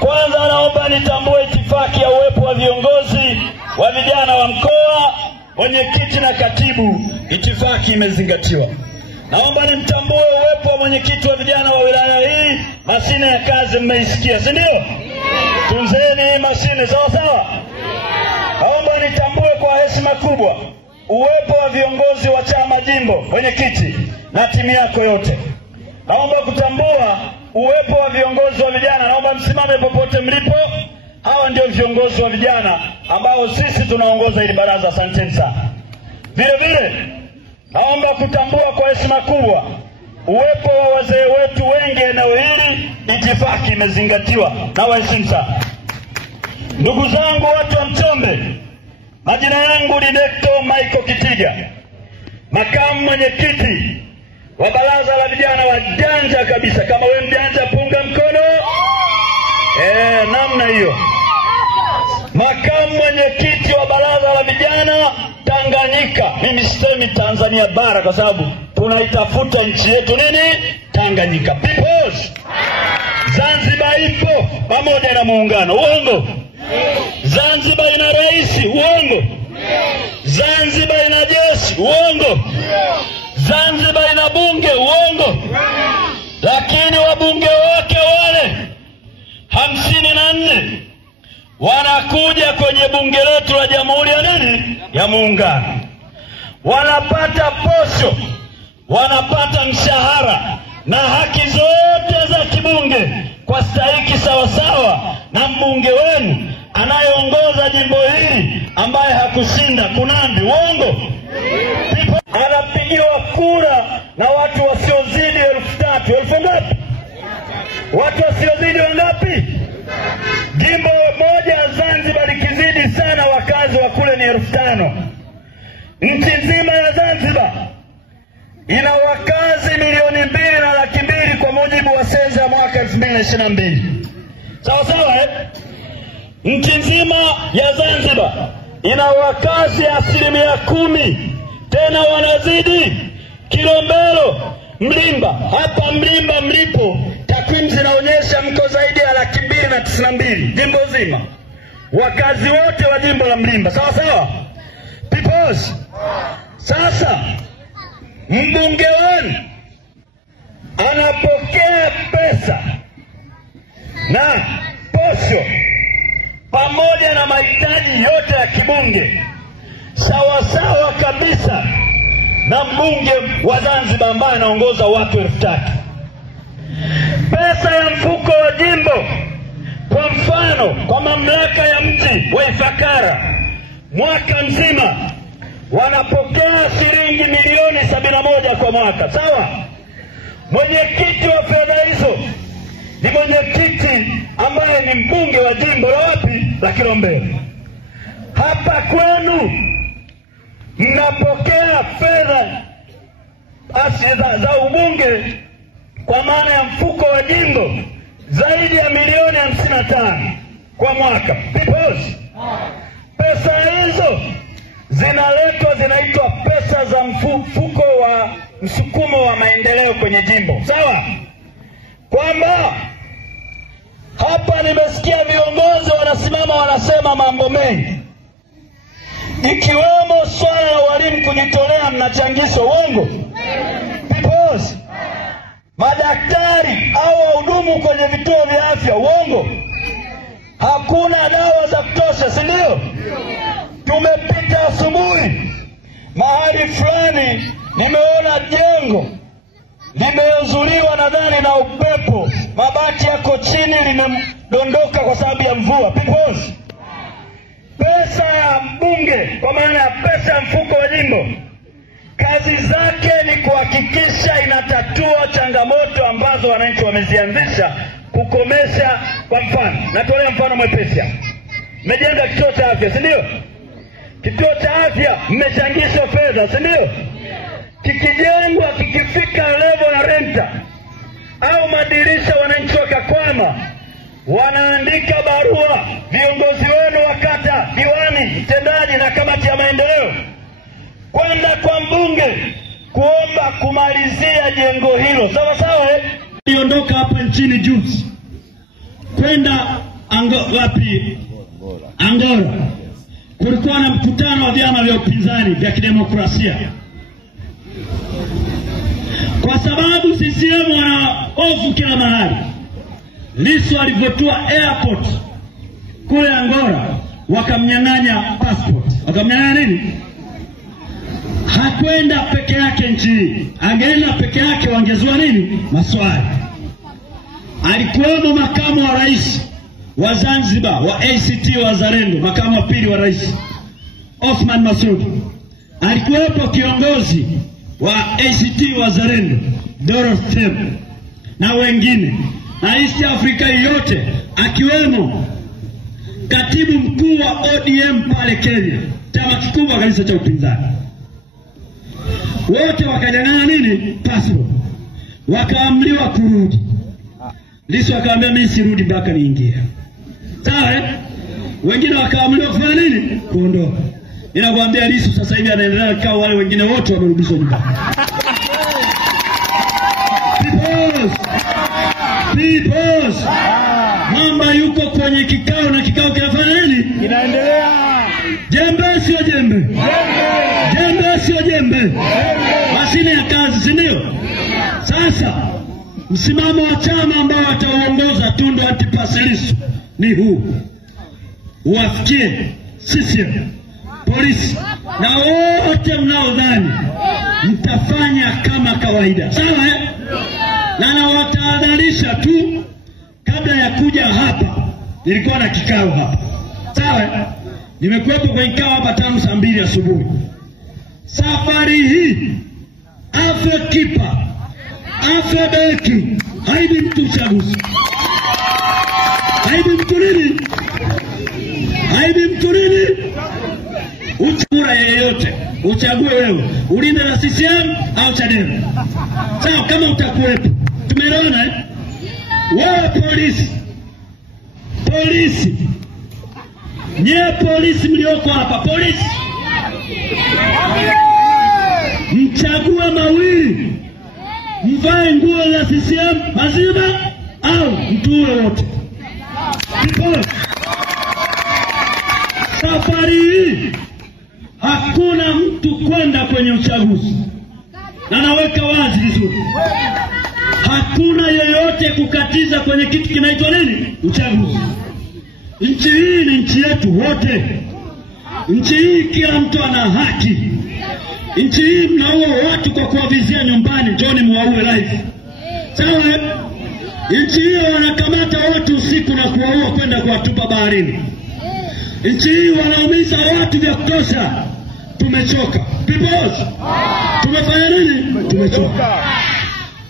Kwanza naomba nitambue itifaki ya uwepo wa viongozi wa vijana wa mkoa, mwenyekiti na katibu. Itifaki imezingatiwa. Naomba nimtambue uwepo wa mwenyekiti wa vijana wa wilaya hii. Mashine ya kazi mmeisikia, si ndio? Tunzeni mashine, sawa sawa. Naomba nitambue kwa heshima kubwa uwepo wa viongozi wa chama jimbo, mwenyekiti na timu yako yote. Naomba kutambua uwepo wa viongozi wa vijana. Naomba msimame popote mlipo. Hawa ndio viongozi wa vijana ambao sisi tunaongoza hili baraza. Asanteni sana. Vile vile naomba kutambua kwa heshima kubwa uwepo wa wazee wetu wengi eneo hili. Itifaki imezingatiwa na waheshimu sana. Ndugu zangu watu wa Mchombe, majina yangu ni Dr. Michael Kitiga, makamu mwenyekiti wa baraza la vijana wa janja kabisa. Kama wewe mjanja punga mkono. Namna hiyo. Makamu mwenyekiti wa baraza la vijana Tanganyika. Mimi sisemi Tanzania bara kwa sababu tunaitafuta nchi yetu nini? Tanganyika. Peoples. Zanzibar ipo pamoja na muungano. Uongo? Zanzibar ina rais. Uongo? Zanzibar ina jeshi. Uongo? Zanzibar ina bunge. Uongo? Lakini wabunge wake wale 54 wanakuja kwenye bunge letu la Jamhuri ya nini? Ya Muungano. Wanapata posho, wanapata mshahara na haki zote za kibunge kwa stahiki sawasawa na mbunge wenu anayeongoza jimbo hili ambaye hakushinda Kunambi. Uongo? Anapigiwa kura na watu wasiozidi 3,000. 1,000 ngapi? Watu wasiozidi wangapi? Jimbo moja Zanzibar likizidi sana wakazi wa kule ni 5,000. Nchi nzima ya Zanzibar ina wakazi 2,200,000 kwa mujibu wa sensa ya mwaka 2022. Sawa sawa eh? Nchi nzima ya Zanzibar ina wakazi 10%. Tena wanazidi Kilombero, Mlimba. Hapa Mlimba mlipo takwimu zinaonyesha mko zaidi ya 292,000 jimbo zima. Wakazi wote wa jimbo la Mlimba. Sawa sawa? Peoples. Sasa mbunge wenu anapokea pesa na posho pamoja na mahitaji yote ya kibunge sawa sawa kabisa na mbunge wa Zanzibar ambaye anaongoza watu 3,000. Pesa ya mfuko wa jimbo, kwa mfano kwa mamlaka ya mji wa Ifakara, mwaka mzima wanapokea shilingi milioni 71 kwa mwaka. Sawa? Mwenyekiti wa fedha hizo ni mwenyekiti ambaye ni mbunge wa jimbo la wapi? La Kilombero. Hapa kwenu mnapokea fedha za ubunge kwa maana ya mfuko wa jimbo zaidi ya milioni 55 kwa mwaka. Peoples. Pesa hizo zinaletwa, zinaitwa pesa za mfuko wa msukumo wa maendeleo kwenye jimbo. Sawa? Kwamba hapa nimesikia viongozi wanasimama wanasema mambo mengi, ikiwemo swala la walimu kujitolea mnachangishwa. Uongo? Peoples. Madaktari au wahudumu kwenye vituo vya afya. Uongo? Hakuna dawa za kutosha, si ndio? Tumepita asubuhi mahali fulani, nimeona jengo limezuliwa nadhani na upepo, mabati yako chini, limedondoka kwa sababu ya mvua. Peoples. Pesa ya mbunge kwa maana ya pesa ya mfuko wa jimbo, kazi zake ni kuhakikisha inatatua changamoto ambazo wananchi wamezianzisha kukomesha. Kwa mfano, natolea mfano mwepesi. Mmejenga kituo cha afya, si ndio? Kituo cha afya mmechangishwa fedha, si ndio? Kikijengwa, kikifika level ya renta au madirisha wananchi wakakwama, wanaandika barua viongozi wenu wa kata, diwani, mtendaji na kamati ya maendeleo kwenda kwa mbunge kuomba kumalizia jengo hilo. Sawa sawa eh? Niondoka hapa nchini juzi kwenda Angola. Kulikuwa na mkutano wa vyama vya upinzani vya kidemokrasia. Kwa sababu CCM wana hofu kila mahali, Lissu alipotua airport kule Angola wakamnyang'anya passport. Wakamnyang'anya nini? Hakwenda peke yake nchi hii. Angeenda peke yake wangezua nini? Maswali. Alikuwemo makamu wa rais wa Zanzibar wa ACT Wazalendo, makamu wa pili wa rais Othman Masoud. Alikuwepo kiongozi wa ACT Wazalendo Dorothy na wengine, na East Africa yote, akiwemo katibu mkuu wa ODM pale Kenya, chama kikubwa kabisa cha upinzani. Wote wakanyang'anya nini? Passport. Wakaamriwa kurudi. Lissu akaambia mimi sirudi mpaka niingie. Sawa eh? Wengine wakaamriwa kufanya nini? Kuondoka. Ninakwambia Lissu sasa hivi anaendelea kama wale wengine wote wamerudishwa nyumbani. Peoples. Mamba yuko kwenye kikao na kikao kinafanya nini? Kinaendelea. Jembe sio jembe. Jembe sio jembe. Mashine ya kazi, si ndio? Sasa msimamo wa chama ambao watauongoza Tundu Antipas Lissu ni huu. Uwafikie CCM, polisi na wote mnaodhani mtafanya kama kawaida. Sawa eh? Na nawatahadharisha tu, kabla ya kuja hapa nilikuwa na kikao hapa. Sawa eh? Nimekuwepo kwenye kikao hapa tangu saa 2 asubuhi. Safari hii afe kipa, afe beki, haidi mtu uchaguzi. Haidi mtu nini? Haidi mtu nini? Uchagura yeyote, uchague wewe, ulinde na CCM au Chadema. Sawa, kama utakuwepo. Tumeelewana eh? Wewe polisi, nye polisi mlioko hapa, polisi, mchague mawili, mvae nguo za CCM mazima au mtuwe wote. Safari hii hakuna mtu kwenda kwenye uchaguzi, na naweka wazi vizuri, hakuna yeyote kukatiza kwenye kitu kinaitwa nini? Uchaguzi. Nchi hii ni nchi yetu wote. Nchi hii kila mtu ana haki. Nchi hii mnaua watu kwa kuwavizia nyumbani, njoni muwaue live. Sawa? Nchi hii wanakamata watu usiku na kuwaua kwenda kuwatupa baharini. Nchi hii wanaumiza watu vya kutosha. Tumechoka. Peoples, tumefanya nini? Tumechoka.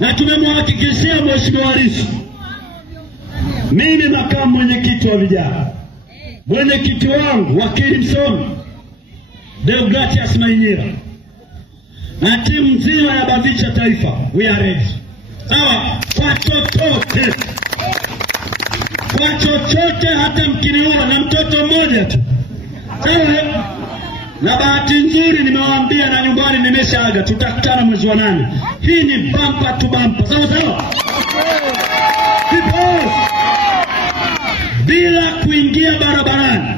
Na tumemhakikishia Mheshimiwa Lissu, mimi makamu mwenyekiti wa vijana, mwenyekiti wangu wakili msomi Deogratias Mainyira na timu nzima ya BAVICHA taifa, we are ready. Sawa, kwa chochote, hata mkiniua na mtoto mmoja tu. Sawa, na bahati nzuri nimewaambia na nyumbani nimeshaaga, tutakutana mwezi wa 8. Hii ni bumper to bumper. Sawa. Bila kuingia barabarani,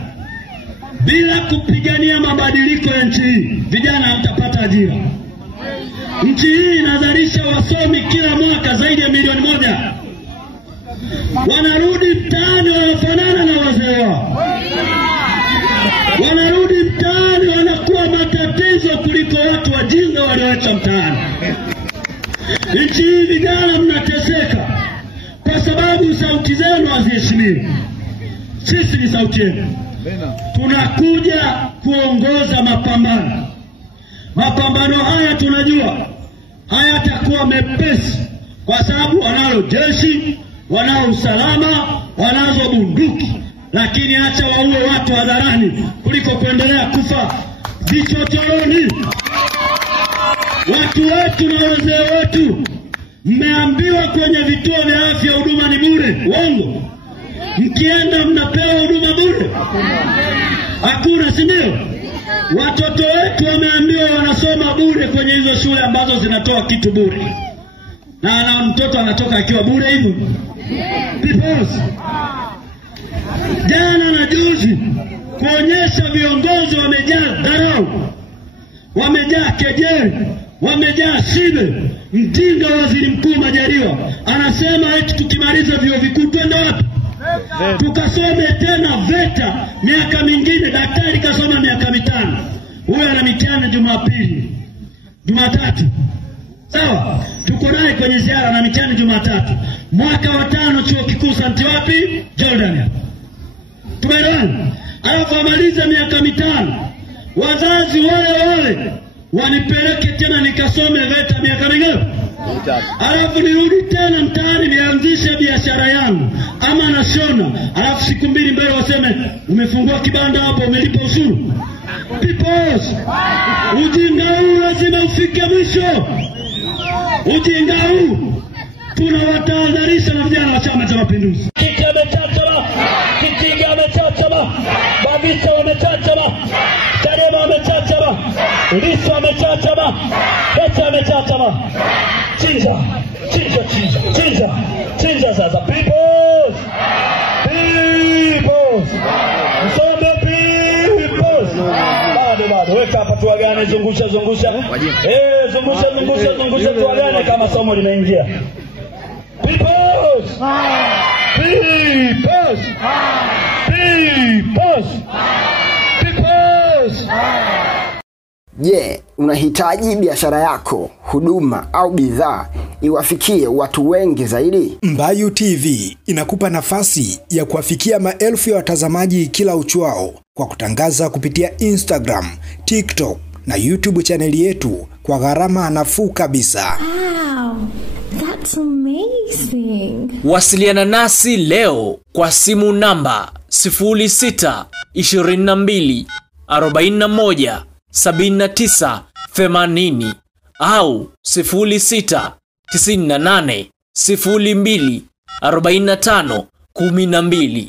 bila kupigania mabadiliko ya nchi hii, vijana hamtapata ajira. Nchi hii inazalisha wasomi kila mwaka zaidi ya milioni 1. Wanarudi mtaani wanafanana na wazee wao. Wanarudi mtaani wanakuwa matatizo kuliko watu wajinga walioacha mtaani. Nchi hii vijana mnateseka kwa sababu sauti zenu haziheshimiwi. Sisi ni sauti yenu. Tunakuja kuongoza mapambano. Mapambano haya tunajua hayatakuwa mepesi, kwa sababu wanalo jeshi, wanao usalama, wanazo bunduki. Lakini acha waue watu hadharani kuliko kuendelea kufa vichochoroni. Watu wetu na wazee wetu, mmeambiwa kwenye vituo vya afya huduma ni bure. Uongo? Mkienda mnapewa huduma bure? Hakuna, si ndio? Watoto wetu wameambiwa wanasoma bure kwenye hizo shule ambazo zinatoa kitu bure. Na mtoto anatoka akiwa bure hivyo. Peoples, jana na juzi, kuonyesha viongozi wamejaa dharau, wamejaa kejeli, wamejaa shibe. Mjinga waziri mkuu Majaliwa anasema eti tukimaliza vyuo vikuu twende wapi? Tukasome tena VETA miaka mingine. Daktari kasoma miaka 5. Huyo ana mitihani Jumapili, Jumatatu. Sawa? Tuko naye kwenye ziara na mitihani Jumatatu. Mwaka wa 5 chuo kikuu Santi wapi? Jordan. Tumeelewana? Alafu amalize miaka 5. Wazazi wale wanipeleke tena nikasome VETA miaka mingapi? Alafu nirudi tena mtaani nianzishe biashara yangu ama nashona. Alafu siku 2 mbele waseme umefungua kibanda hapo, umelipa ushuru. Peoples, ujinga huu lazima ufike mwisho. Ujinga huu tunawatahadharisha na vijana wa Chama cha Mapinduzi. Kikinga amechachama, Kikinga amechachama, Babisa wamechachama, Chadema wamechachama, Lissu wamechachama, Heche wamechachama. Chinja, chinja, chinja, chinja, chinja sasa. Peoples, peoples, msome peoples. Bado, weka hapa tuagane, zungusha. Zungusha tuagane kama somo linaingia. Peoples, peoples, peoples, peoples. Je, unahitaji biashara yako, huduma au bidhaa iwafikie watu wengi zaidi? Mbayu TV inakupa nafasi ya kuwafikia maelfu ya watazamaji kila uchwao kwa kutangaza kupitia Instagram, TikTok na YouTube chaneli yetu kwa gharama nafuu kabisa. Wow, that's amazing. Wasiliana nasi leo kwa simu namba 0622 41 79 80 au 06 98 02 45 12.